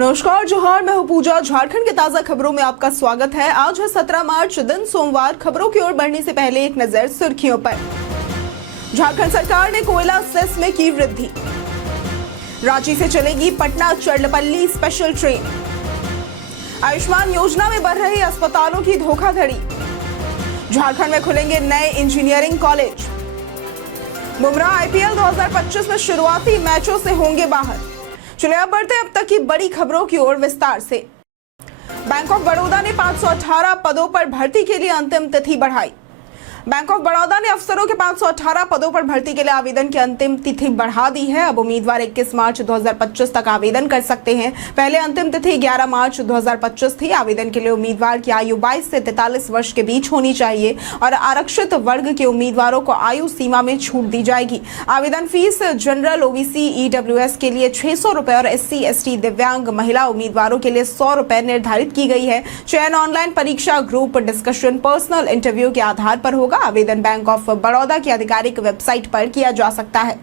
नमस्कार, जोहार। मैं हूं पूजा। झारखंड के ताजा खबरों में आपका स्वागत है। आज है 17 मार्च, दिन सोमवार। खबरों की ओर बढ़ने से पहले एक नजर सुर्खियों पर। झारखंड सरकार ने कोयला सेस में की वृद्धि। रांची से चलेगी पटना चरलपल्ली स्पेशल ट्रेन। आयुष्मान योजना में बढ़ रही अस्पतालों की धोखाधड़ी। झारखंड में खुलेंगे नए इंजीनियरिंग कॉलेज। बुमराह आईपीएल 2025 में शुरुआती मैचों से होंगे बाहर। चलिए अब बढ़ते अब तक की बड़ी खबरों की ओर विस्तार से। बैंक ऑफ बड़ौदा ने 518 पदों पर भर्ती के लिए अंतिम तिथि बढ़ाई। बैंक ऑफ बड़ौदा ने अफसरों के 518 पदों पर भर्ती के लिए आवेदन की अंतिम तिथि बढ़ा दी है। अब उम्मीदवार 21 मार्च 2025 तक आवेदन कर सकते हैं। पहले अंतिम तिथि 11 मार्च 2025 थी। आवेदन के लिए उम्मीदवार की आयु 22 से 43 वर्ष के बीच होनी चाहिए और आरक्षित वर्ग के उम्मीदवारों को आयु सीमा में छूट दी जाएगी। आवेदन फीस जनरल, ओबीसी, ईडब्ल्यूएस के लिए 600 रुपए और SC, ST, दिव्यांग महिला उम्मीदवारों के लिए 100 रुपए निर्धारित की गई है। चयन ऑनलाइन परीक्षा, ग्रुप डिस्कशन, पर्सनल इंटरव्यू के आधार पर होगा। आवेदन बैंक ऑफ बड़ौदा की आधिकारिक वेबसाइट पर किया जा सकता है।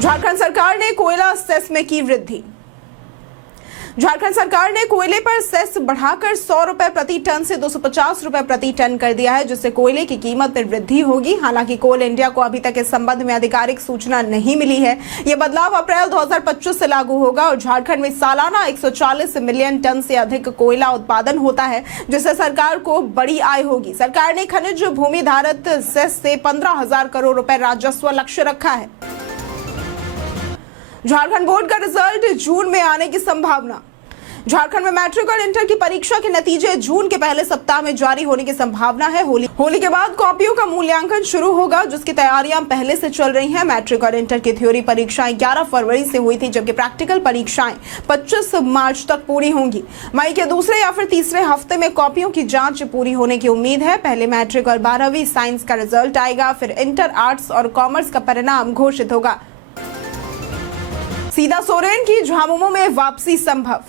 झारखंड सरकार ने कोयला सेस में की वृद्धि। झारखंड सरकार ने कोयले पर सेस बढ़ाकर 100 रुपए प्रति टन से 250 रुपए प्रति टन कर दिया है, जिससे कोयले की कीमत में वृद्धि होगी। हालांकि कोल इंडिया को अभी तक इस संबंध में आधिकारिक सूचना नहीं मिली है। यह बदलाव अप्रैल 2025 से लागू होगा और झारखंड में सालाना 140 मिलियन टन से अधिक कोयला उत्पादन होता है, जिससे सरकार को बड़ी आय होगी। सरकार ने खनिज भूमि धारित सेस से 15,000 करोड़ रुपए राजस्व लक्ष्य रखा है। झारखंड बोर्ड का रिजल्ट जून में आने की संभावना। झारखंड में मैट्रिक और इंटर की परीक्षा के नतीजे जून के पहले सप्ताह में जारी होने की संभावना है। होली के बाद कॉपियों का मूल्यांकन शुरू होगा, जिसकी तैयारियां पहले से चल रही हैं। मैट्रिक और इंटर की थ्योरी परीक्षाएं 11 फरवरी से हुई थी, जबकि प्रैक्टिकल परीक्षाएं 25 मार्च तक पूरी होंगी। मई के दूसरे या फिर तीसरे हफ्ते में कॉपियों की जांच पूरी होने की उम्मीद है। पहले मैट्रिक और 12वीं साइंस का रिजल्ट आएगा, फिर इंटर, आर्ट्स और कॉमर्स का परिणाम घोषित होगा। सीता सोरेन की झामुमो में वापसी संभव।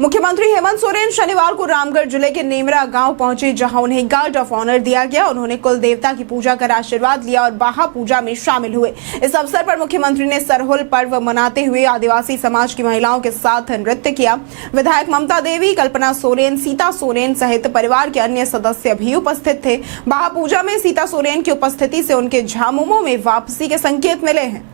मुख्यमंत्री हेमंत सोरेन शनिवार को रामगढ़ जिले के नेमरा गांव पहुंचे, जहां उन्हें गार्ड ऑफ ऑनर दिया गया। उन्होंने कुल देवता की पूजा कर आशीर्वाद लिया और बाहा पूजा में शामिल हुए। इस अवसर पर मुख्यमंत्री ने सरहुल पर्व मनाते हुए आदिवासी समाज की महिलाओं के साथ नृत्य किया। विधायक ममता देवी, कल्पना सोरेन, सीता सोरेन सहित परिवार के अन्य सदस्य भी उपस्थित थे। बाहा पूजा में सीता सोरेन की उपस्थिति से उनके झामुमो में वापसी के संकेत मिले हैं।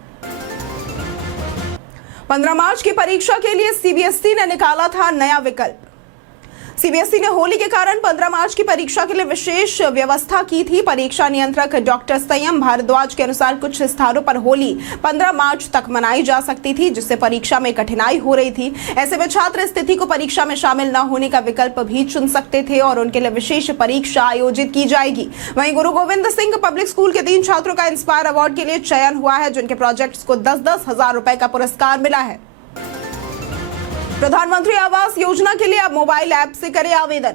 15 मार्च की परीक्षा के लिए CBSE ने निकाला था नया विकल्प। CBSE ने होली के कारण 15 मार्च की परीक्षा के लिए विशेष व्यवस्था की थी। परीक्षा नियंत्रक डॉक्टर संयम भारद्वाज के अनुसार कुछ स्थानों पर होली 15 मार्च तक मनाई जा सकती थी, जिससे परीक्षा में कठिनाई हो रही थी। ऐसे में छात्र इस तिथि को परीक्षा में शामिल न होने का विकल्प भी चुन सकते थे और उनके लिए विशेष परीक्षा आयोजित की जाएगी। वहीं गुरु गोविंद सिंह पब्लिक स्कूल के 3 छात्रों का इंस्पायर अवार्ड के लिए चयन हुआ है, जिनके प्रोजेक्ट्स को 10-10 हजार रुपए का पुरस्कार मिला है। प्रधानमंत्री आवास योजना के लिए अब मोबाइल ऐप से करें आवेदन।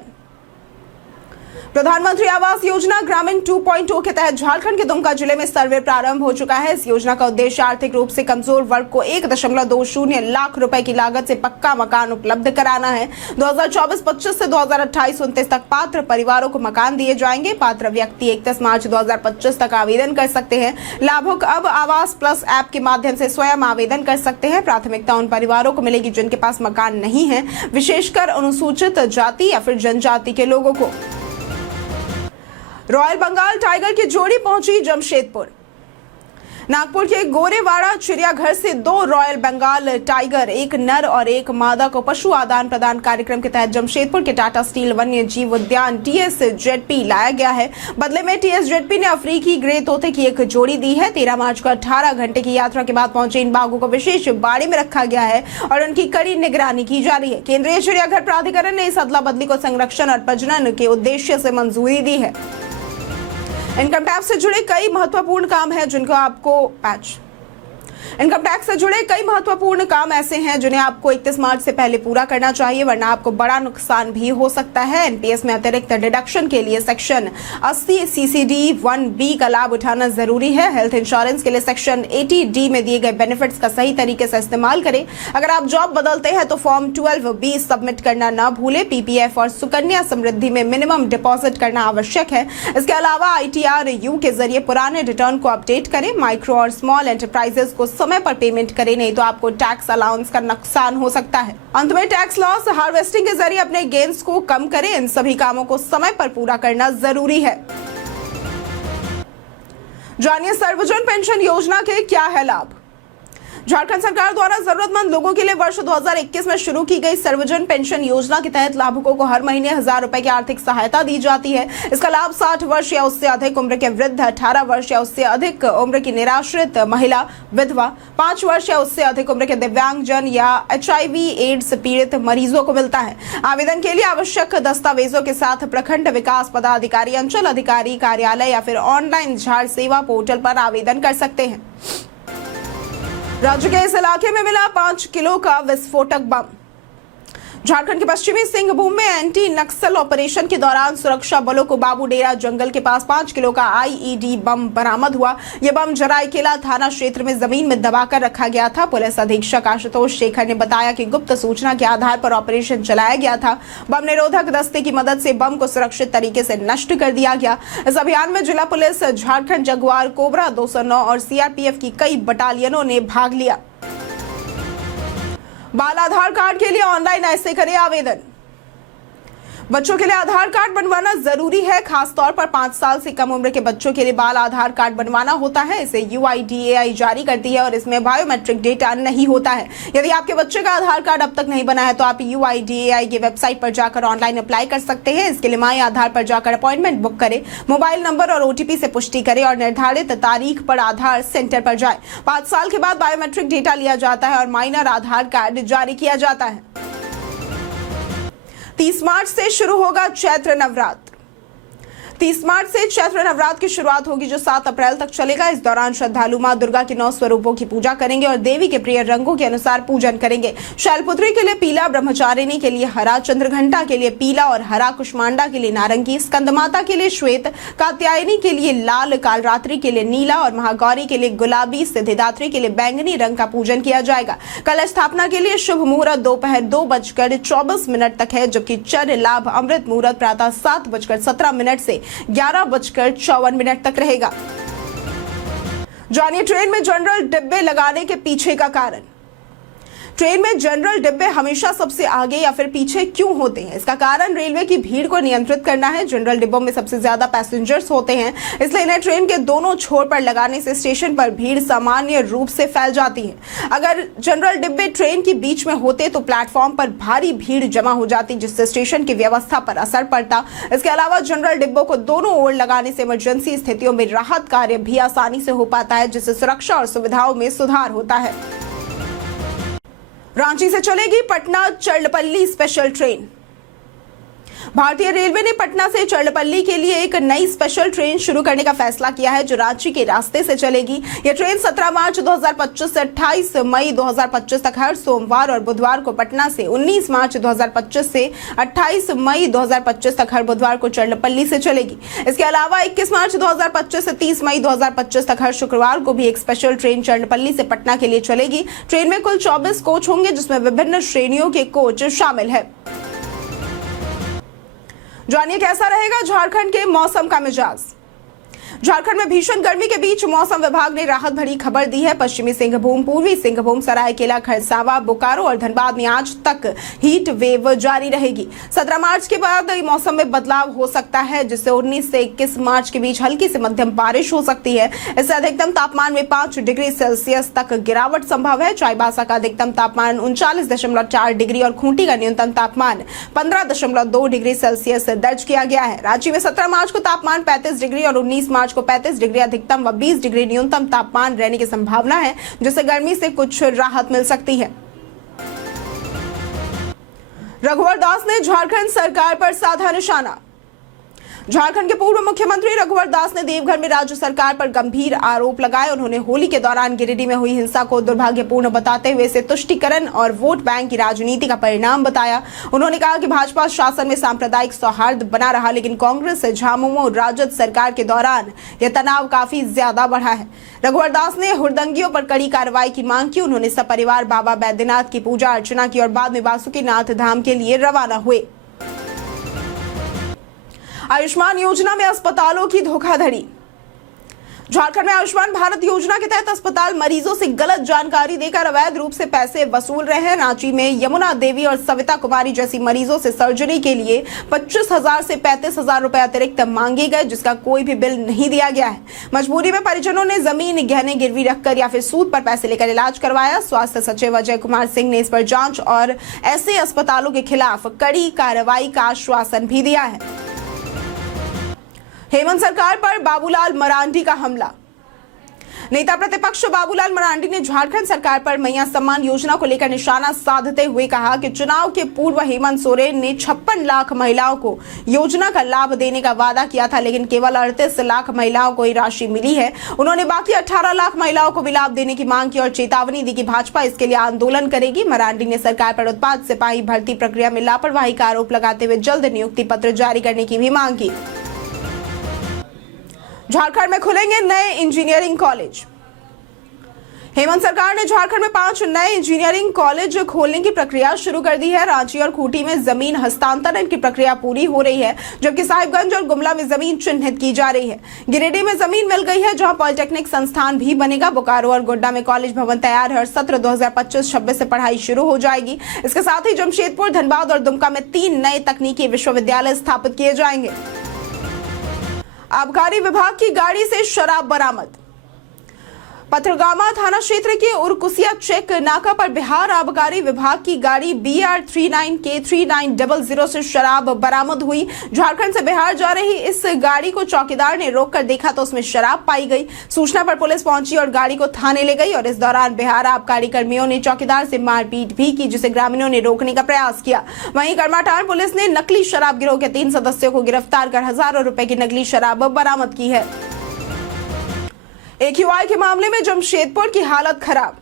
प्रधानमंत्री आवास योजना ग्रामीण 2.0 के तहत झारखंड के दुमका जिले में सर्वे प्रारंभ हो चुका है। इस योजना का उद्देश्य आर्थिक रूप से कमजोर वर्ग को 1.20 लाख रुपए की लागत से पक्का मकान उपलब्ध कराना है। 2024-25 से 2028-29 तक पात्र परिवारों को मकान दिए जाएंगे। पात्र व्यक्ति 31 मार्च 2025 तक आवेदन कर सकते हैं। लाभुक अब आवास प्लस ऐप के माध्यम से स्वयं आवेदन कर सकते हैं। प्राथमिकता उन परिवारों को मिलेगी जिनके पास मकान नहीं है, विशेषकर अनुसूचित जाति या फिर जनजाति के लोगों को। रॉयल बंगाल टाइगर की जोड़ी पहुंची जमशेदपुर। नागपुर के गोरेवाड़ा चिड़ियाघर से 2 रॉयल बंगाल टाइगर, एक नर और एक मादा को पशु आदान प्रदान कार्यक्रम के तहत जमशेदपुर के टाटा स्टील वन्य जीव उद्यान TSZP लाया गया है। बदले में TSZP ने अफ्रीकी ग्रे तोते की एक जोड़ी दी है। 13 मार्च को 18 घंटे की यात्रा के बाद पहुंचे इन बाघों को विशेष बाड़ी में रखा गया है और उनकी कड़ी निगरानी की जा रही है। केंद्रीय चिड़ियाघर प्राधिकरण ने इस अदला बदली को संरक्षण और प्रजनन के उद्देश्य से मंजूरी दी है। इनकम टैक्स से जुड़े कई महत्वपूर्ण काम हैं जिनको आपको इनकम टैक्स से जुड़े कई महत्वपूर्ण काम ऐसे हैं जिन्हें आपको 31 मार्च से पहले पूरा करना चाहिए, वरना आपको बड़ा नुकसान भी हो सकता है। एनपीएस में अतिरिक्त डिडक्शन के लिए सेक्शन 80 CCD 1B का लाभ उठाना जरूरी है। हेल्थ इंश्योरेंस के लिए सेक्शन 80D में दिए गए बेनिफिट्स का सही तरीके से इस्तेमाल करें। अगर आप जॉब बदलते हैं तो फॉर्म 12B सबमिट करना न भूलें। PPF और सुकन्या समृद्धि में मिनिमम डिपॉजिट करना आवश्यक है। इसके अलावा ITRU के जरिए पुराने रिटर्न को अपडेट करें। माइक्रो और स्मॉल एंटरप्राइजेस को समय पर पेमेंट करें, नहीं तो आपको टैक्स अलाउंस का नुकसान हो सकता है। अंत में टैक्स लॉस हार्वेस्टिंग के जरिए अपने गेन्स को कम करें। इन सभी कामों को समय पर पूरा करना जरूरी है। जानिए सर्वजन पेंशन योजना के क्या है लाभ। झारखंड सरकार द्वारा जरूरतमंद लोगों के लिए वर्ष 2021 में शुरू की गई सर्वजन पेंशन योजना के तहत लाभुकों को हर महीने 1000 रुपए की आर्थिक सहायता दी जाती है। इसका लाभ 60 वर्ष या उससे अधिक उम्र के वृद्ध, 18 वर्ष या उससे अधिक उम्र की निराश्रित महिला, विधवा, 5 वर्ष या उससे अधिक उम्र के दिव्यांगजन या HIV एड्स पीड़ित मरीजों को मिलता है। आवेदन के लिए आवश्यक दस्तावेजों के साथ प्रखंड विकास पदाधिकारी, अंचल अधिकारी कार्यालय या फिर ऑनलाइन झाड़ सेवा पोर्टल पर आवेदन कर सकते हैं। राज्य के इस इलाके में मिला 5 किलो का विस्फोटक बम। झारखंड के पश्चिमी सिंहभूम में एंटी नक्सल ऑपरेशन के दौरान सुरक्षा बलों को बाबूडेरा जंगल के पास 5 किलो का IED बम बरामद हुआ। यह बम जराईकेला थाना क्षेत्र में जमीन में दबाकर रखा गया था। पुलिस अधीक्षक आशुतोष शेखर ने बताया कि गुप्त सूचना के आधार पर ऑपरेशन चलाया गया था। बम निरोधक दस्ते की मदद से बम को सुरक्षित तरीके से नष्ट कर दिया गया। इस अभियान में जिला पुलिस, झारखंड जगुआर, कोबरा 209 और CRPF की कई बटालियनों ने भाग लिया। बाल आधार कार्ड के लिए ऑनलाइन ऐसे करें आवेदन। बच्चों के लिए आधार कार्ड बनवाना जरूरी है। खास तौर पर 5 साल से कम उम्र के बच्चों के लिए बाल आधार कार्ड बनवाना होता है। इसे UIDAI जारी करती है और इसमें बायोमेट्रिक डेटा नहीं होता है। यदि आपके बच्चे का आधार कार्ड अब तक नहीं बना है तो आप UIDAI की वेबसाइट पर जाकर ऑनलाइन अप्लाई कर सकते हैं। इसके लिए माई आधार पर जाकर अपॉइंटमेंट बुक करें, मोबाइल नंबर और OTP से पुष्टि करें और निर्धारित तारीख पर आधार सेंटर पर जाए। 5 साल के बाद बायोमेट्रिक डेटा लिया जाता है और माइनर आधार कार्ड जारी किया जाता है। 30 मार्च से शुरू होगा चैत्र नवरात्र। 30 मार्च से चैत्र नवरात्र की शुरुआत होगी जो 7 अप्रैल तक चलेगा। इस दौरान श्रद्धालु मां दुर्गा के 9 स्वरूपों की पूजा करेंगे और देवी के प्रिय रंगों के अनुसार पूजन करेंगे। शैलपुत्री के लिए पीला, ब्रह्मचारिणी के लिए हरा, चंद्रघंटा के लिए पीला और हरा, कुष्मांडा के लिए नारंगी, स्कंदमाता के लिए श्वेत, कात्यायनी के लिए लाल, कालरात्रि के लिए नीला और महागौरी के लिए गुलाबी, सिद्धिदात्री के लिए बैंगनी रंग का पूजन किया जाएगा। कलश स्थापना के लिए शुभ मुहूर्त दोपहर 2:24 तक है, जबकि चर लाभ अमृत मुहूर्त प्रातः 7:17 से 11:54 तक रहेगा। जानिए ट्रेन में जनरल डिब्बे लगाने के पीछे का कारण। ट्रेन में जनरल डिब्बे हमेशा सबसे आगे या फिर पीछे क्यों होते हैं? इसका कारण रेलवे की भीड़ को नियंत्रित करना है। जनरल डिब्बों में सबसे ज्यादा पैसेंजर्स होते हैं, इसलिए इन्हें ट्रेन के दोनों छोर पर लगाने से स्टेशन पर भीड़ सामान्य रूप से फैल जाती है। अगर जनरल डिब्बे ट्रेन के बीच में होते तो प्लेटफॉर्म पर भारी भीड़ जमा हो जाती, जिससे स्टेशन की व्यवस्था पर असर पड़ता। इसके अलावा जनरल डिब्बों को दोनों ओर लगाने से इमरजेंसी स्थितियों में राहत कार्य भी आसानी से हो पाता है, जिससे सुरक्षा और सुविधाओं में सुधार होता है। रांची से चलेगी पटना चर्लपल्ली स्पेशल ट्रेन। भारतीय रेलवे ने पटना से चर्लपल्ली के लिए एक नई स्पेशल ट्रेन शुरू करने का फैसला किया है, जो रांची के रास्ते से चलेगी। यह ट्रेन 17 मार्च 2025 से 28 मई 2025 तक हर सोमवार और बुधवार को पटना से, 19 मार्च 2025 से 28 मई 2025 तक हर बुधवार को चर्लपल्ली से चलेगी। इसके अलावा 21 मार्च 2025 से 30 मई 2025 तक हर शुक्रवार को भी एक स्पेशल ट्रेन चर्लपल्ली से पटना के लिए चलेगी। ट्रेन में कुल 24 कोच होंगे, जिसमें विभिन्न श्रेणियों के कोच शामिल है। जानिए कैसा रहेगा झारखंड के मौसम का मिजाज। झारखंड में भीषण गर्मी के बीच मौसम विभाग ने राहत भरी खबर दी है। पश्चिमी सिंहभूम, पूर्वी सिंहभूम, सरायकेला, खरसावा, बोकारो और धनबाद में आज तक हीट वेव जारी रहेगी। 17 मार्च के बाद मौसम में बदलाव हो सकता है, जिससे 19 से 21 मार्च के बीच हल्की से मध्यम बारिश हो सकती है। इससे अधिकतम तापमान में 5 डिग्री सेल्सियस तक गिरावट संभव है। चाईबासा का अधिकतम तापमान 39.4 डिग्री और खूंटी का न्यूनतम तापमान 15.2 डिग्री सेल्सियस दर्ज किया गया है। रांची में 17 मार्च को तापमान 35 डिग्री और 19 मार्च को 35 डिग्री अधिकतम व 20 डिग्री न्यूनतम तापमान रहने की संभावना है, जिससे गर्मी से कुछ राहत मिल सकती है। रघुवर दास ने झारखंड सरकार पर साधा निशाना। झारखंड के पूर्व मुख्यमंत्री रघुवर दास ने देवघर में राज्य सरकार पर गंभीर आरोप लगाए। उन्होंने होली के दौरान गिरिडीह में हुई हिंसा को दुर्भाग्यपूर्ण बताते हुए इसे तुष्टीकरण और वोट बैंक की राजनीति का परिणाम बताया। उन्होंने कहा कि भाजपा शासन में सांप्रदायिक सौहार्द बना रहा, लेकिन कांग्रेस, झामुमो, राजद सरकार के दौरान यह तनाव काफी ज्यादा बढ़ा है। रघुवर दास ने हुड़दंगियों पर कड़ी कार्रवाई की मांग की। उन्होंने सपरिवार बाबा बैद्यनाथ की पूजा अर्चना की और बाद में बासुकीनाथ धाम के लिए रवाना हुए। आयुष्मान योजना में अस्पतालों की धोखाधड़ी। झारखंड में आयुष्मान भारत योजना के तहत अस्पताल मरीजों से गलत जानकारी देकर अवैध रूप से पैसे वसूल रहे हैं। रांची में यमुना देवी और सविता कुमारी जैसी मरीजों से सर्जरी के लिए 25,000 से 35,000 रुपए अतिरिक्त मांगे गए, जिसका कोई भी बिल नहीं दिया गया है। मजबूरी में परिजनों ने जमीन गहने गिरवी रखकर या फिर सूद पर पैसे लेकर इलाज करवाया। स्वास्थ्य सचिव अजय कुमार सिंह ने इस पर जांच और ऐसे अस्पतालों के खिलाफ कड़ी कार्रवाई का आश्वासन भी दिया है। हेमंत सरकार पर बाबूलाल मरांडी का हमला। नेता प्रतिपक्ष बाबूलाल मरांडी ने झारखंड सरकार पर मैया सम्मान योजना को लेकर निशाना साधते हुए कहा कि चुनाव के पूर्व हेमंत सोरेन ने 56 लाख महिलाओं को योजना का लाभ देने का वादा किया था, लेकिन केवल 38 लाख महिलाओं को ही राशि मिली है। उन्होंने बाकी 18 लाख महिलाओं को भी लाभ देने की मांग की और चेतावनी दी कि भाजपा इसके लिए आंदोलन करेगी। मरांडी ने सरकार पर उत्पाद सिपाही भर्ती प्रक्रिया में लापरवाही का आरोप लगाते हुए जल्द नियुक्ति पत्र जारी करने की भी मांग की। झारखंड में खुलेंगे नए इंजीनियरिंग कॉलेज। हेमंत सरकार ने झारखंड में 5 नए इंजीनियरिंग कॉलेज खोलने की प्रक्रिया शुरू कर दी है। रांची और खूंटी में जमीन हस्तांतरण की प्रक्रिया पूरी हो रही है, जबकि साहिबगंज और गुमला में जमीन चिन्हित की जा रही है। गिरिडीह में जमीन मिल गई है, जहां पॉलिटेक्निक संस्थान भी बनेगा। बोकारो और गोड्डा में कॉलेज भवन तैयार है और सत्र 2025-26 से पढ़ाई शुरू हो जाएगी। इसके साथ ही जमशेदपुर, धनबाद और दुमका में 3 नए तकनीकी विश्वविद्यालय स्थापित किए जाएंगे। आबकारी विभाग की गाड़ी से शराब बरामद। पथरगामा थाना क्षेत्र के उरकुसिया चेक नाका पर बिहार आबकारी विभाग की गाड़ी BR 39K3900 से शराब बरामद हुई। झारखंड से बिहार जा रही इस गाड़ी को चौकीदार ने रोककर देखा तो उसमें शराब पाई गई। सूचना पर पुलिस पहुंची और गाड़ी को थाने ले गई और इस दौरान बिहार आबकारी कर्मियों ने चौकीदार से मारपीट भी की, जिसे ग्रामीणों ने रोकने का प्रयास किया। वहीं करमाटांड़ पुलिस ने नकली शराब गिरोह के 3 सदस्यों को गिरफ्तार कर हजारों रुपए की नकली शराब बरामद की है। AQI के मामले में जमशेदपुर की हालत खराब।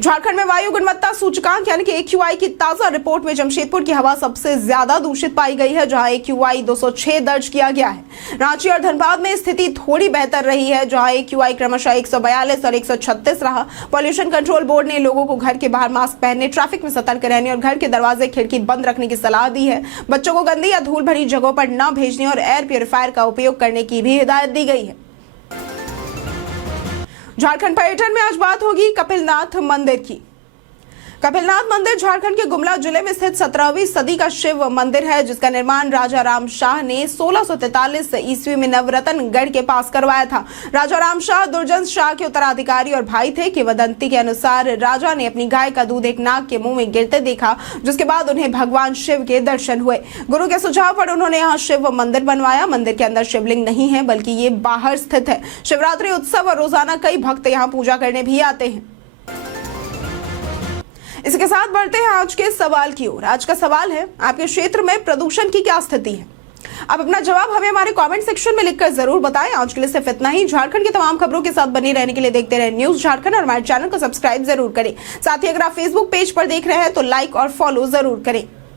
झारखंड में वायु गुणवत्ता सूचकांक यानी कि AQI की ताजा रिपोर्ट में जमशेदपुर की हवा सबसे ज्यादा दूषित पाई गई है, जहां AQI 206 दर्ज किया गया है। रांची और धनबाद में स्थिति थोड़ी बेहतर रही है, जहां AQI क्रमशः 142 और 136 रहा। पॉल्यूशन कंट्रोल बोर्ड ने लोगों को घर के बाहर मास्क पहनने, ट्रैफिक में सतर्क रहने और घर के दरवाजे खिड़की बंद रखने की सलाह दी है। बच्चों को गंदी या धूल भरी जगहों पर न भेजने और एयर प्यूरिफायर का उपयोग करने की भी हिदायत दी गई है। झारखंड पर्यटन में आज बात होगी कपिलनाथ मंदिर की। कपिलनाथ मंदिर झारखंड के गुमला जिले में स्थित 17वीं सदी का शिव मंदिर है, जिसका निर्माण राजा राम शाह ने 1643 ईस्वी में नवरत्नगढ़ के पास करवाया था। राजा राम शाह दुर्जन शाह के उत्तराधिकारी और भाई थे। किंवदंती के अनुसार राजा ने अपनी गाय का दूध एक नाग के मुंह में गिरते देखा, जिसके बाद उन्हें भगवान शिव के दर्शन हुए। गुरु के सुझाव पर उन्होंने यहाँ शिव मंदिर बनवाया। मंदिर के अंदर शिवलिंग नहीं है, बल्कि ये बाहर स्थित है। शिवरात्रि उत्सव और रोजाना कई भक्त यहाँ पूजा करने भी आते हैं। इसके साथ बढ़ते हैं आज के सवाल की ओर। आज का सवाल है, आपके क्षेत्र में प्रदूषण की क्या स्थिति है? आप अपना जवाब हमें हमारे कमेंट सेक्शन में लिखकर जरूर बताएं। आज के लिए सिर्फ इतना ही। झारखंड की तमाम खबरों के साथ बने रहने के लिए देखते रहे न्यूज झारखंड और हमारे चैनल को सब्सक्राइब जरूर करें। साथ ही अगर आप फेसबुक पेज पर देख रहे हैं तो लाइक और फॉलो जरूर करें।